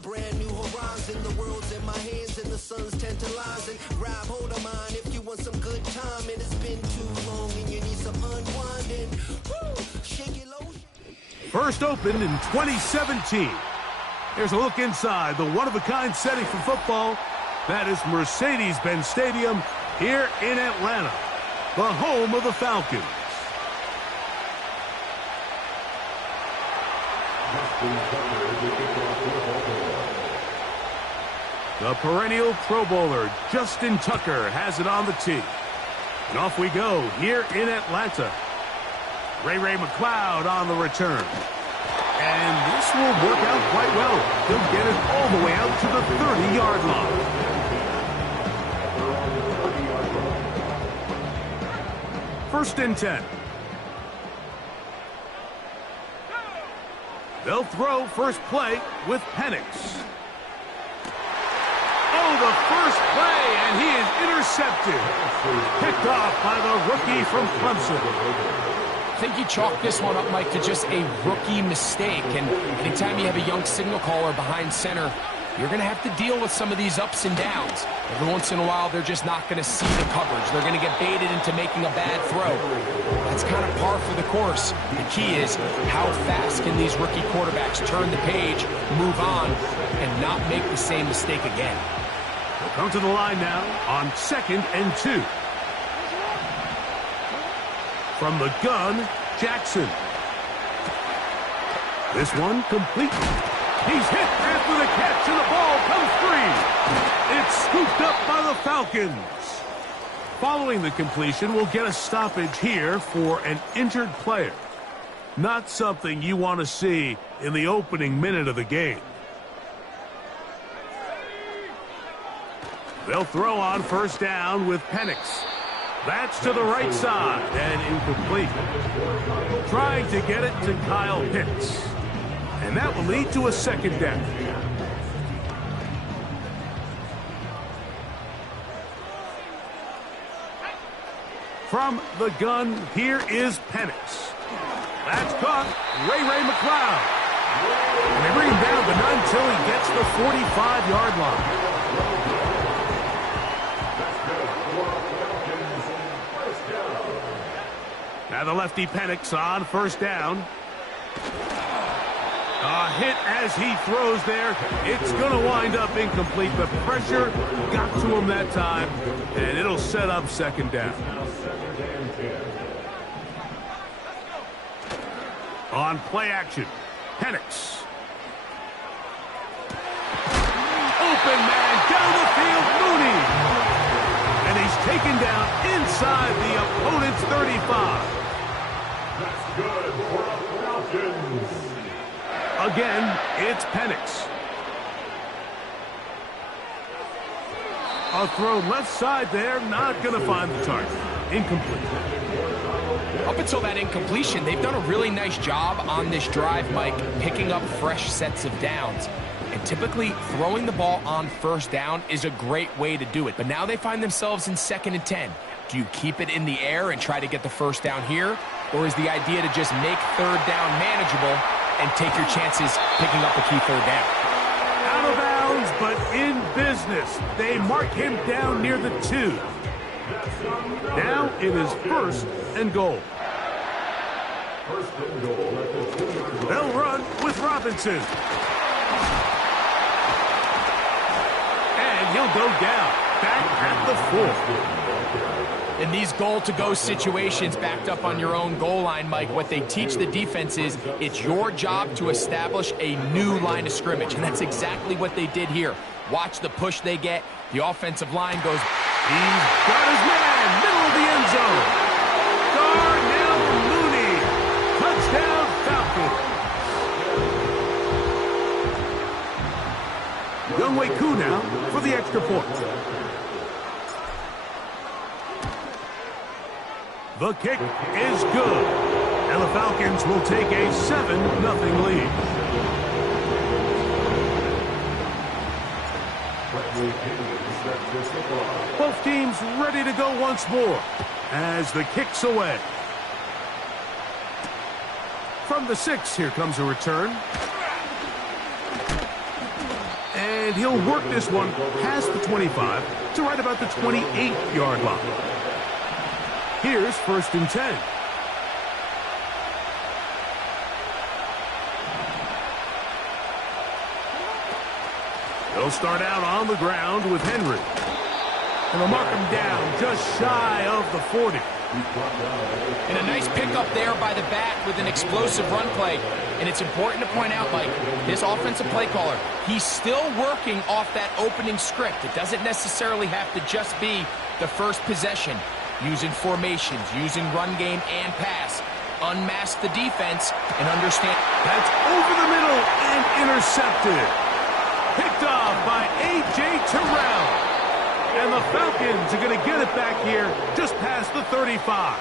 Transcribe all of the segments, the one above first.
a brand new horizon. The world's in my hands and the sun's tantalizing. Grab hold of mine if you want some good time. And it's been too long and you need some unwinding. Woo! Shake it low. First opened in 2017. Here's a look inside the one-of-a-kind setting for football. That is Mercedes-Benz Stadium here in Atlanta, the home of the Falcons. The perennial Pro Bowler, Justin Tucker, has it on the tee. And off we go here in Atlanta. Ray McLeod on the return. And this will work out quite well. He'll get it all the way out to the 30-yard line. First and 10. They'll throw first play with Penix. Oh, the first play, and he is intercepted. Picked off by the rookie from Clemson. I think you chalk this one up, Mike, to just a rookie mistake. And anytime you have a young signal caller behind center, you're going to have to deal with some of these ups and downs. Every once in a while, they're just not going to see the coverage. They're going to get baited into making a bad throw. That's kind of par for the course. The key is how fast can these rookie quarterbacks turn the page, move on, and not make the same mistake again. We'll come to the line now on 2nd and 2. From the gun, Jackson. This one complete. He's hit after the catch, and the ball comes free. It's scooped up by the Falcons. Following the completion, we'll get a stoppage here for an injured player. Not something you want to see in the opening minute of the game. They'll throw on first down with Penix. That's to the right side and incomplete. Trying to get it to Kyle Pitts. And that will lead to a second down. From the gun, here is Penix. That's caught. Ray McLeod. And they bring him down, but not until he gets the 45-yard line. Now the lefty Penix on first down. A hit as he throws there. It's going to wind up incomplete. The pressure got to him that time, and it'll set up second down. On play action, Penix. Open man down the field, Mooney. And he's taken down inside the opponent's 35. That's good for the Falcons. Again, it's Penix. A throw left side there, not going to find the target. Incomplete. Up until that incompletion, they've done a really nice job on this drive, Mike, picking up fresh sets of downs. And typically, throwing the ball on first down is a great way to do it. But now they find themselves in 2nd and 10. Do you keep it in the air and try to get the first down here? Or is the idea to just make third down manageable and take your chances picking up the key third down? Out of bounds, but in business. They mark him down near the 2. Now it is 1st and goal. They'll run with Robinson. And he'll go down, back at the 4. In these goal-to-go situations backed up on your own goal line, Mike, what they teach the defense is it's your job to establish a new line of scrimmage, and that's exactly what they did here. Watch the push they get. The offensive line goes. He's got his man, middle of the end zone. Darnell Mooney, touchdown Falcons. Younghoe Koo now for the extra point. The kick is good, and the Falcons will take a 7-0 lead. Both teams ready to go once more as the kick's away. From the 6, here comes a return. And he'll work this one past the 25 to right about the 28-yard line. Here's 1st and 10. They'll start out on the ground with Henry. And they'll mark him down just shy of the 40. And a nice pickup there by the back with an explosive run play. And it's important to point out, Mike, this offensive play caller, he's still working off that opening script. It doesn't necessarily have to just be the first possession. Using formations, using run game and pass. Unmask the defense and understand. That's over the middle and intercepted. Picked off by A.J. Terrell. And the Falcons are going to get it back here just past the 35.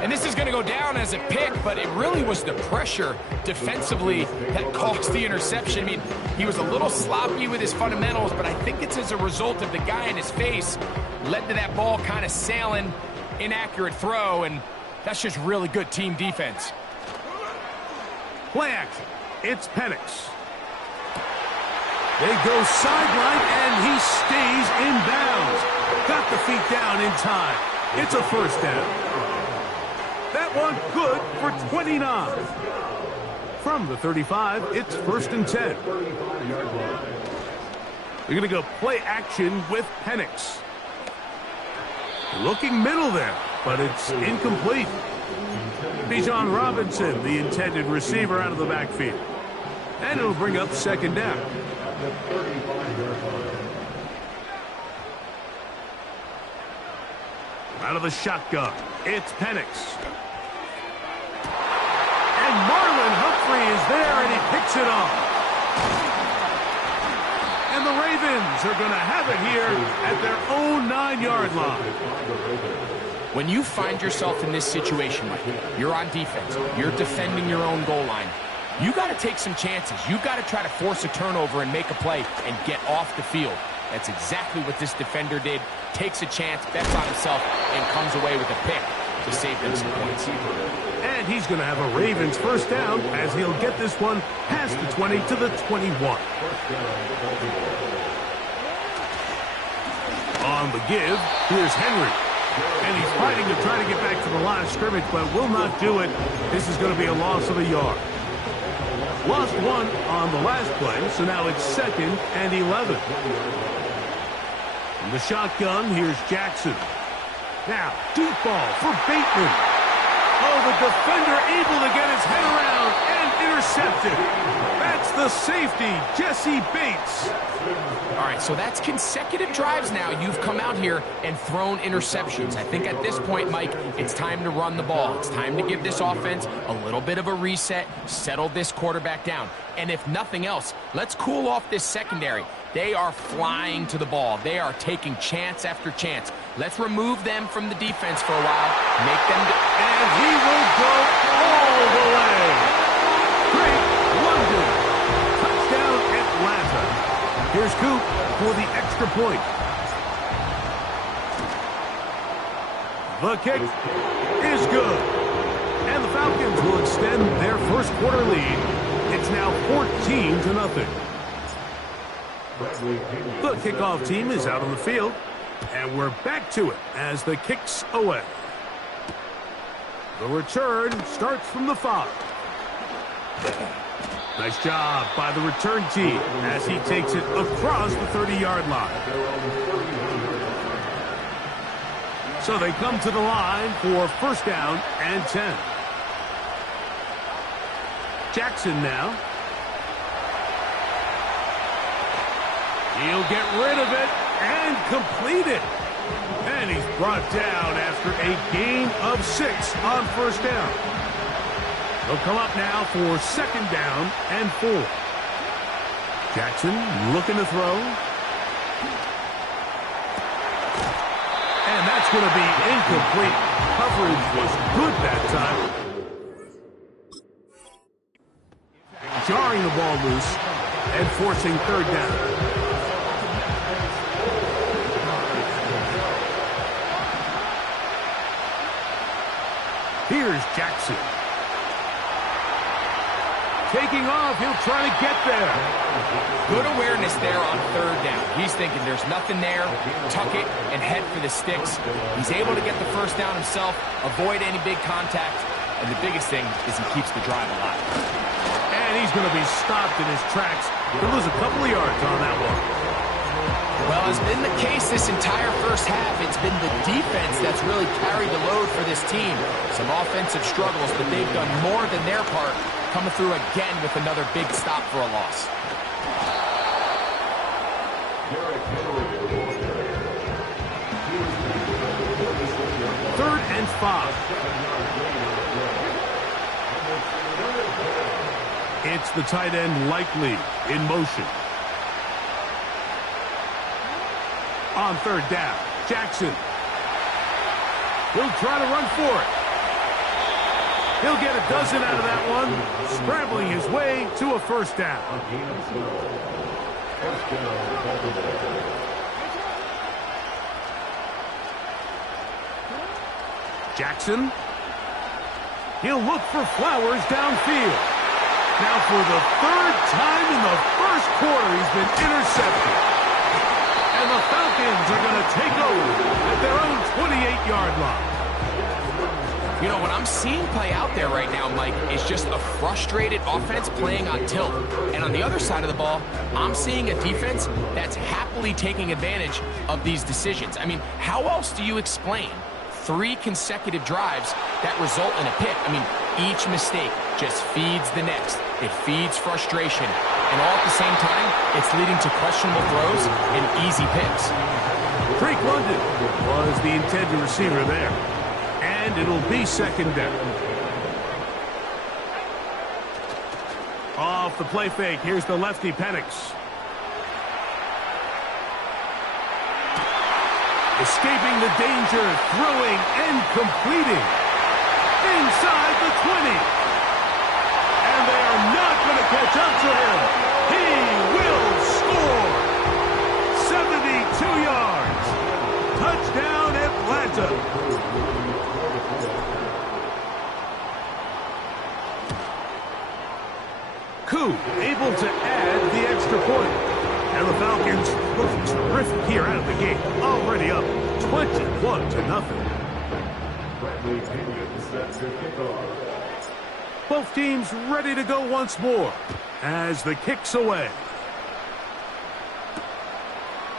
And this is going to go down as a pick, but it really was the pressure defensively that caused the interception. I mean, he was a little sloppy with his fundamentals, but I think it's as a result of the guy in his face led to that ball kind of sailing, inaccurate throw, and that's just really good team defense. Play action. It's Penix. They go sideline, and he stays in bounds. Got the feet down in time. It's a 1st down. That one good for 29. From the 35, it's 1st and 10. They're going to go play action with Penix. Looking middle there, but it's incomplete. Bijan Robinson, the intended receiver, out of the backfield. And it'll bring up 2nd down. Out of the shotgun, it's Penix. And Marlon Humphrey is there, and he picks it off. And the Ravens are going to have it here at their own 9-yard line. When you find yourself in this situation, Mike, you're on defense, you're defending your own goal line, you got to take some chances. You got to try to force a turnover and make a play and get off the field. That's exactly what this defender did. Takes a chance, bets on himself, and comes away with a pick to save them some points. And he's going to have a Ravens 1st down as he'll get this one past the 20 to the 21. On the give, here's Henry. And he's fighting to try to get back to the line of scrimmage, but will not do it. This is going to be a loss of a yard. Lost 1 on the last play, so now it's 2nd and 11. From the shotgun, here's Jackson. Now, deep ball for Bateman. Oh, the defender able to get his head around and intercepted. That's the safety, Jesse Bates. All right, so that's consecutive drives now. You've come out here and thrown interceptions. I think at this point, Mike, it's time to run the ball. It's time to give this offense a little bit of a reset, settle this quarterback down. And if nothing else, let's cool off this secondary. They are flying to the ball. They are taking chance after chance. Let's remove them from the defense for a while. Make them... And he will go all the way. Great London. Touchdown Atlanta. Here's Coop for the extra point. The kick is good. And the Falcons will extend their 1st quarter lead. It's now 14-0. The kickoff team is out on the field, and we're back to it as the kick's away. The return starts from the 5. Nice job by the return team as he takes it across the 30-yard line. So they come to the line for 1st down and 10. Jackson now. He'll get rid of it and complete it. And he's brought down after a gain of 6 on 1st down. He'll come up now for 2nd down and 4. Jackson looking to throw. And that's going to be incomplete. Coverage was good that time. Jarring the ball loose and forcing 3rd down. Here's Jackson. taking off. He'll try to get there. Good awareness there on third down. He's thinking there's nothing there, tuck it, and head for the sticks. He's able to get the first down himself, avoid any big contact, and the biggest thing is he keeps the drive alive. And he's going to be stopped in his tracks. He'll lose a couple of yards on that one. Well, as been the case this entire first half, it's been the defense that's really carried the load for this team. Some offensive struggles, but they've done more than their part, coming through again with another big stop for a loss. Third and 5. It's the tight end Likely in motion. On third down, Jackson. He'll try to run for it. He'll get a dozen out of that one, scrambling his way to a first down. Jackson. He'll look for Flowers downfield. Now for the third time in the first quarter, he's been intercepted. And the Falcons are going to take over at their own 28-yard line. You know, what I'm seeing play out there right now, Mike, is just a frustrated offense playing on tilt. And on the other side of the ball, I'm seeing a defense that's happily taking advantage of these decisions. I mean, how else do you explain 3 consecutive drives that result in a pick? I mean, each mistake just feeds the next. It feeds frustration. And all at the same time, it's leading to questionable throws and easy picks. Drake London was the intended receiver there. And it'll be second down. Off the play fake, here's the lefty Penix. Escaping the danger, throwing and completing. Inside the 20. And they are not going to catch up to him. He will score. 72 yards. Touchdown, Atlanta. Koo able to add the extra point. And the Falcons look terrific here out of the gate. Already up 21-0. Both teams ready to go once more as the kick's away.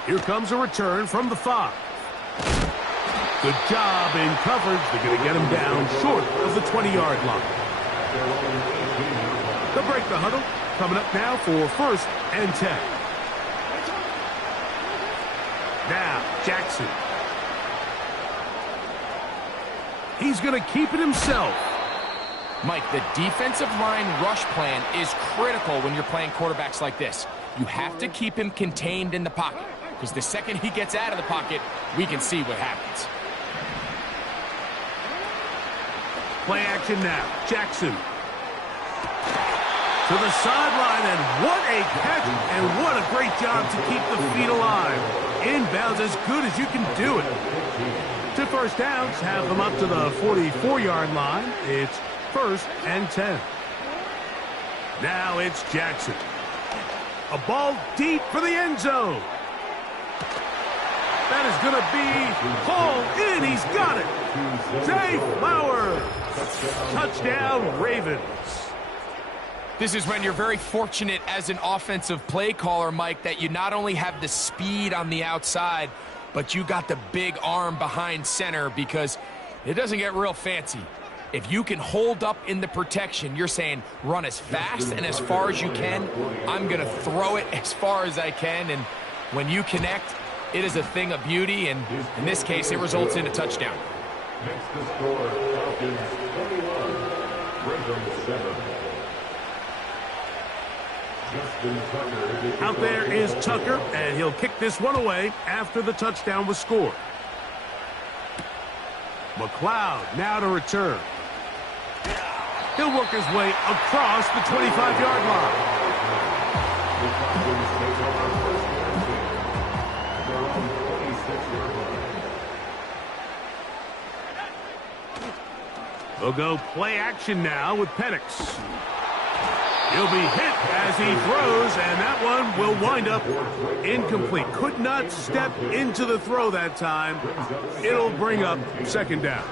Here comes a return from the 5. Good job in coverage. They're going to get him down short of the 20-yard line. They'll break the huddle. Coming up now for first and 10. Now, Jackson. He's going to keep it himself. Mike, the defensive line rush plan is critical when you're playing quarterbacks like this. You have to keep him contained in the pocket, because the second he gets out of the pocket, we can see what happens. Play action now. Jackson. To the sideline, and what a catch, and what a great job to keep the feet alive. Inbounds as good as you can do it. 2 first downs, have them up to the 44-yard line. It's first and 10. Now it's Jackson. A ball deep for the end zone. That is going to be hauled in. He's got it. Zay Flowers. Touchdown, Ravens. This is when you're very fortunate as an offensive play caller, Mike, that you not only have the speed on the outside, but you got the big arm behind center, because it doesn't get real fancy. If you can hold up in the protection, you're saying run as fast and as far as you can. I'm going to throw it as far as I can, and when you connect, it is a thing of beauty, and in this case, it results in a touchdown. Next to score, Falcons 21, Ravens 7. Out there is Tucker, and he'll kick this one away after the touchdown was scored. McLeod now to return. He'll work his way across the 25-yard line. They'll go play action now with Penix. He'll be hit as he throws, and that one will wind up incomplete. Could not step into the throw that time. It'll bring up second down.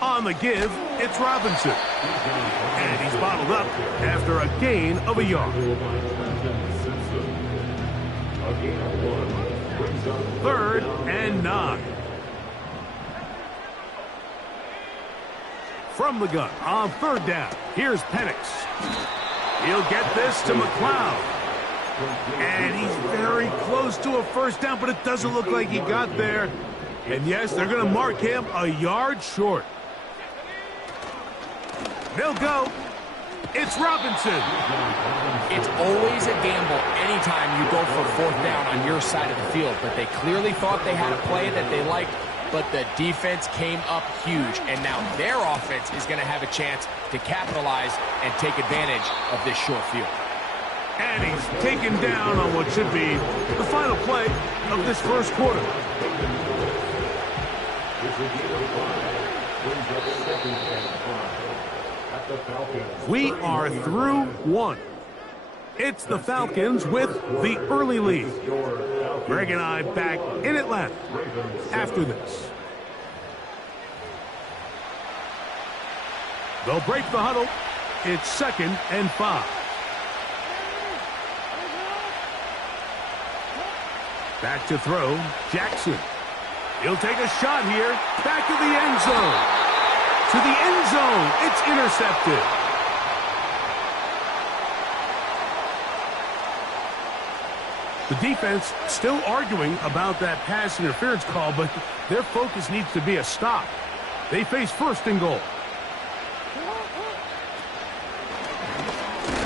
On the give, it's Robinson. And he's bottled up after a gain of a yard. 3rd and 9. From the gun on 3rd down. Here's Penix. He'll get this to McLeod. And he's very close to a first down, but it doesn't look like he got there. And yes, they're going to mark him a yard short. They'll go. It's Robinson. It's always a gamble anytime you go for 4th down on your side of the field, but they clearly thought they had a play that they liked, but the defense came up huge, and now their offense is going to have a chance to capitalize and take advantage of this short field. And he's taken down on what should be the final play of this first quarter. We are through 1. It's the Falcons with the early lead. Greg and I back in Atlanta after this. They'll break the huddle. It's 2nd and 5. Back to throw, Jackson. He'll take a shot here. Back to the end zone. To the end zone. It's intercepted. The defense still arguing about that pass interference call, but their focus needs to be a stop. They face 1st and goal.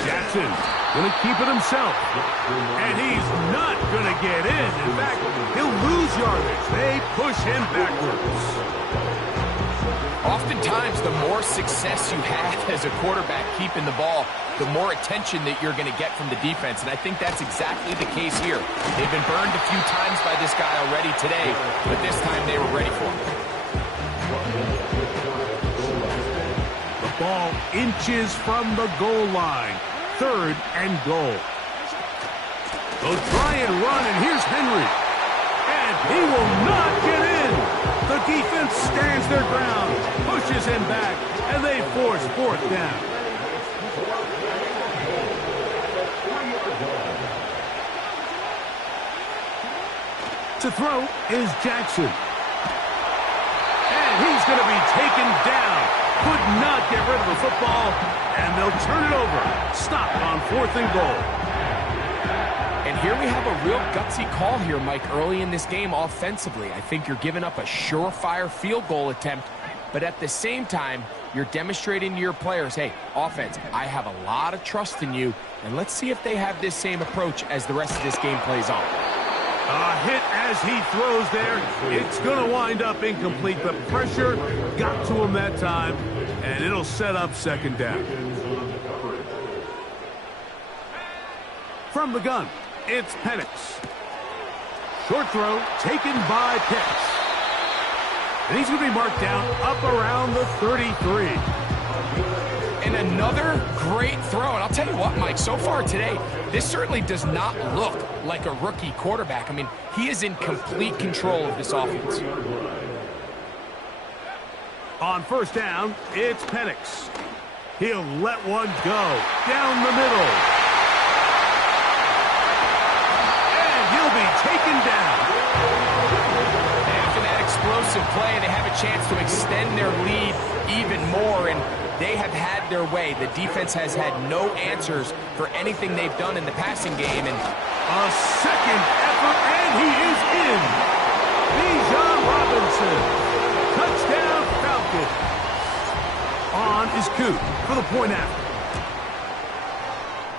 Jackson going to keep it himself. And he's not going to get in. In fact, he'll lose yardage. They push him backwards. Oftentimes, the more success you have as a quarterback keeping the ball, the more attention that you're going to get from the defense, and I think that's exactly the case here. They've been burned a few times by this guy already today, but this time they were ready for him. The ball inches from the goal line. 3rd and goal. They'll try and run, and here's Henry. And he will not get in. The defense stands their ground, pushes him back, and they force 4th down. To throw is Jackson. And he's going to be taken down. Could not get rid of the football, and they'll turn it over. Stop on 4th and goal. And here we have a real gutsy call here, Mike, early in this game offensively. I think you're giving up a surefire field goal attempt, but at the same time, you're demonstrating to your players, hey, offense, I have a lot of trust in you, and let's see if they have this same approach as the rest of this game plays on. A hit as he throws there. It's going to wind up incomplete. The pressure got to him that time, and it'll set up 2nd down. From the gun, it's Penix. Short throw taken by Pitts. And he's going to be marked down up around the 33. And another great throw. And I'll tell you what, Mike, so far today, this certainly does not look like a rookie quarterback. I mean, he is in complete control of this offense. On 1st down, it's Penix. He'll let one go down the middle. And he'll be taken down. After that explosive play, they have a chance to extend their lead even more, and they have had their way. The defense has had no answers for anything they've done in the passing game. And a second effort, and he is in. Bijan Robinson. Touchdown, Falcons. On is Coop for the point after.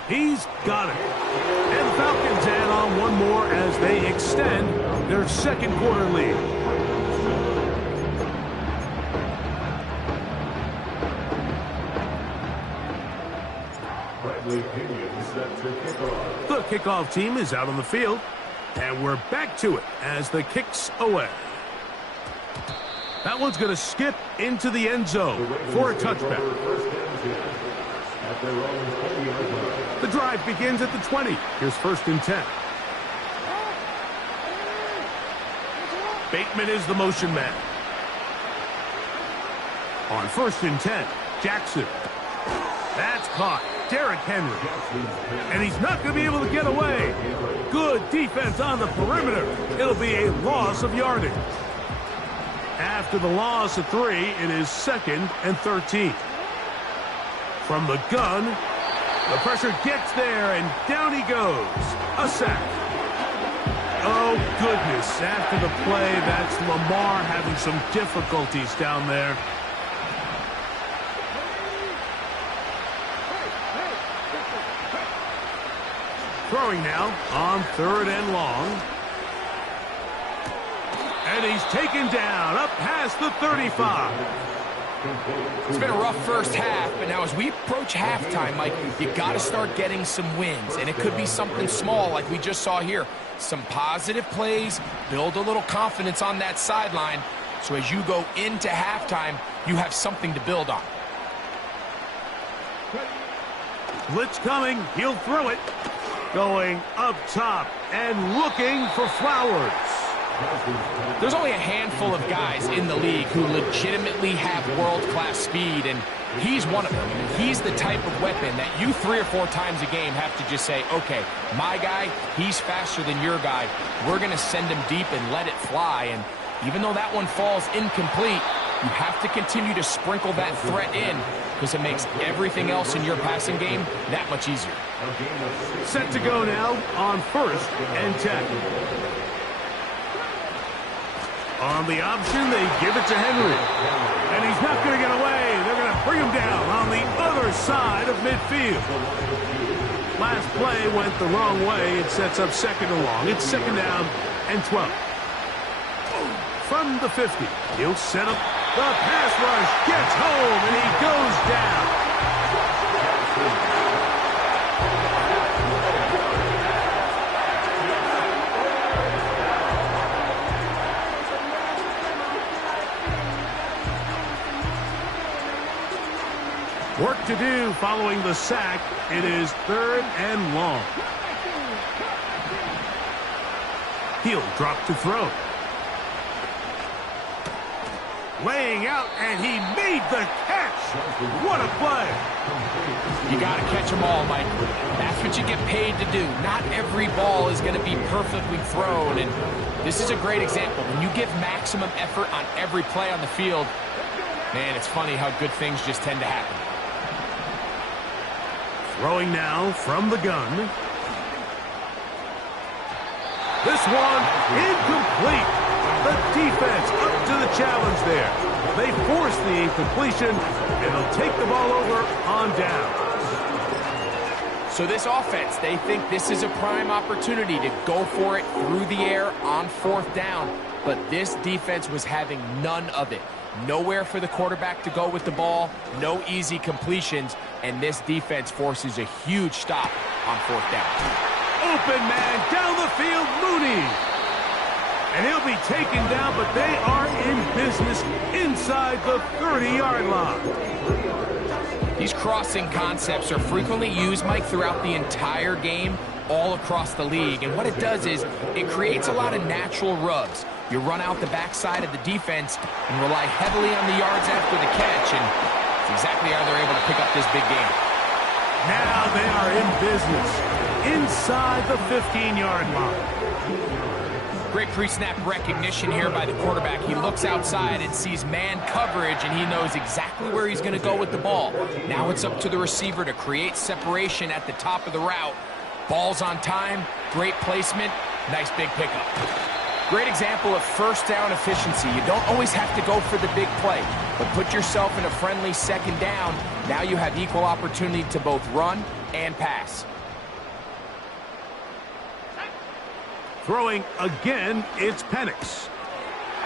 He's got it. And the Falcons add on one more as they extend their 2nd quarter lead. The kickoff team is out on the field, and we're back to it as the kick's away. That one's going to skip into the end zone for a touchback. The drive begins at the 20. Here's 1st and 10. Bateman is the motion man. On 1st and 10, Jackson. That's caught. Derrick Henry. And he's not going to be able to get away. Good defense on the perimeter. It'll be a loss of yardage. After the loss of 3, it is 2nd and 13. From the gun, the pressure gets there, and down he goes. A sack. Oh, goodness. After the play, that's Lamar having some difficulties down there. Throwing now on 3rd and long. And he's taken down up past the 35. It's been a rough first half, but now as we approach halftime, Mike, you got to start getting some wins. And it could be something small like we just saw here. Some positive plays, build a little confidence on that sideline. So as you go into halftime, you have something to build on. Blitz coming. He'll throw it. Going up top and looking for Flowers. There's only a handful of guys in the league who legitimately have world-class speed, and he's one of them. He's the type of weapon that you 3 or 4 times a game have to just say, okay, my guy, he's faster than your guy. We're going to send him deep and let it fly, and even though that one falls incomplete, you have to continue to sprinkle that threat in because it makes everything else in your passing game that much easier. Set to go now on 1st and 10. On the option, they give it to Henry. And he's not going to get away. They're going to bring him down on the other side of midfield. Last play went the wrong way. It sets up 2nd and long. It's 2nd down and 12. From the 50, he'll set up the pass rush. Gets home, and he goes down. Work to do following the sack. It is 3rd and long. He'll drop to throw. Laying out, and he made the catch. What a play. You got to catch them all, Mike. That's what you get paid to do. Not every ball is going to be perfectly thrown, and this is a great example. When you give maximum effort on every play on the field, man, it's funny how good things just tend to happen. Throwing now from the gun. This one incomplete. The defense up to the challenge there. They force the incompletion, and they'll take the ball over on down. So this offense, they think this is a prime opportunity to go for it through the air on 4th down. But this defense was having none of it. Nowhere for the quarterback to go with the ball, no easy completions, and this defense forces a huge stop on 4th down. Open man down the field, Mooney. And he'll be taken down, but they are in business inside the 30-yard line. These crossing concepts are frequently used, Mike, throughout the entire game, all across the league. And what it does is it creates a lot of natural rubs. You run out the backside of the defense and rely heavily on the yards after the catch, and it's exactly how they're able to pick up this big game. Now they are in business inside the 15-yard line. Great pre-snap recognition here by the quarterback. He looks outside and sees man coverage, and he knows exactly where he's going to go with the ball. Now it's up to the receiver to create separation at the top of the route. Ball's on time, great placement, nice big pickup. Great example of 1st down efficiency. You don't always have to go for the big play, but put yourself in a friendly 2nd down. Now you have equal opportunity to both run and pass. Throwing again, it's Penix.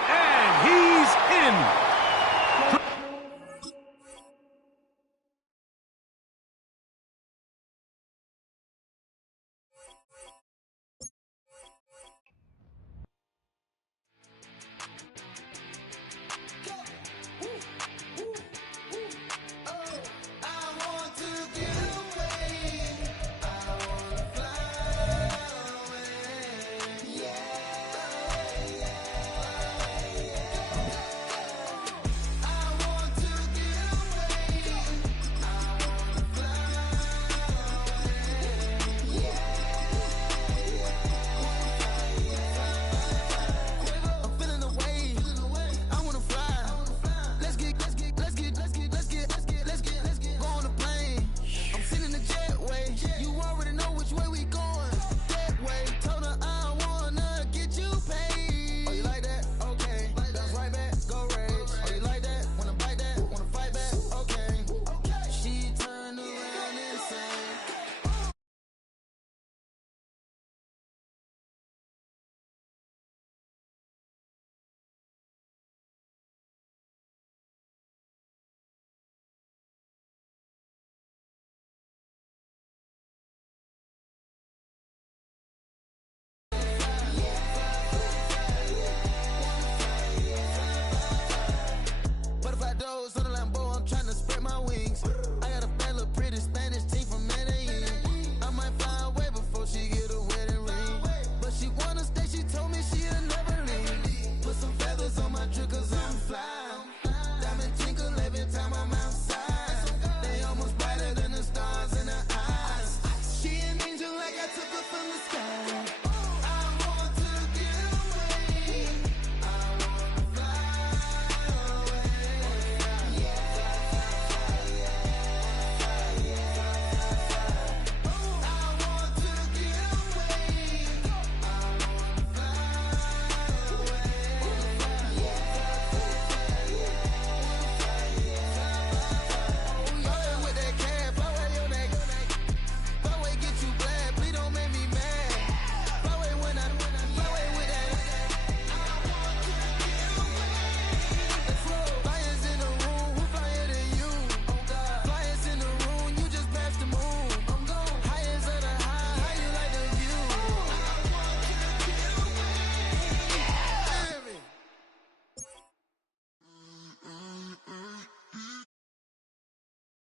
And he's in.